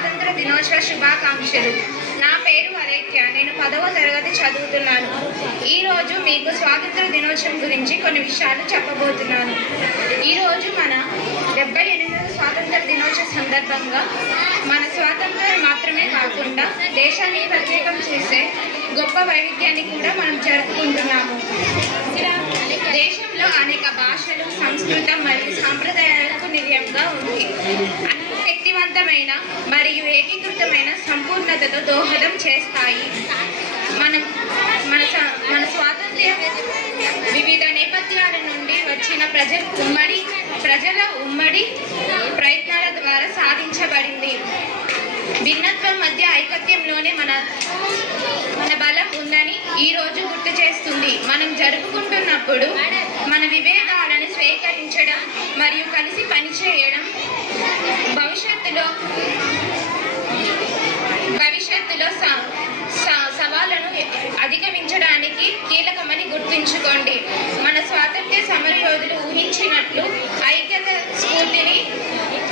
స్వాతంత్ర దినోత్సవ శుభాకాంక్షలు. నా పేరు అలేఖ్య. నేను 10వ తరగతి చదువుతున్నాను. ఈరోజు మీకు స్వాతంత్ర దినోత్సవం గురించి కొన్ని విషయాలు చెప్పబోతున్నాను. ఈరోజు మన 78వ స్వాతంత్ర దినోత్సవ సందర్భంగా మన స్వాతంత్రం మాత్రమే కాకుండా దేశాన్ని ప్రత్యేకం చేసే గొప్ప వైవిధ్యాన్ని కూడా మనం జరుపుకుంటున్నాము. దేశంలో అనేక భాషలు, సంస్కృతం మరియు సాంప్రదాయాలకు నిలయంగా ఉంది. శక్తివంతమైన మరియు ఏకీకృతమైన సంపూర్ణతతో దోహదం చేస్తాయి. మన స్వాతంత్ర్యం వివిధ నేపథ్యాల నుండి వచ్చిన ప్రజల ఉమ్మడి ప్రయత్నాల ద్వారా సాధించబడింది. భిన్నత్వం మధ్య ఐకత్యంలోనే మన బలం ఉందని ఈ రోజు గుర్తు చేస్తుంది. మనం జరుపుకుంటున్నప్పుడు మన విభేదాలను స్వీకరించడం మరియు కలిసి పనిచేయడం భవిష్యత్తులో సవాళ్లను అధిగమించడానికి కీలకమని గుర్తుంచుకోండి. మన స్వాతంత్ర్య సమరయోధులు ఊహించినట్లు ఐక్యత స్ఫూర్తిని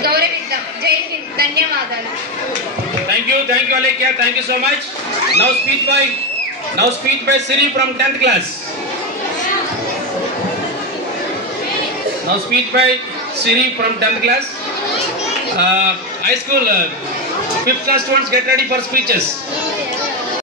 గౌరవిద్దాం. జై హింద్. ధన్యవాదాలు. Thank you, Alekhya. Thank you so much. Now speech by Siri from 10th class. Now speech by Siri from 10th class. High school 5th class students, get ready for speeches.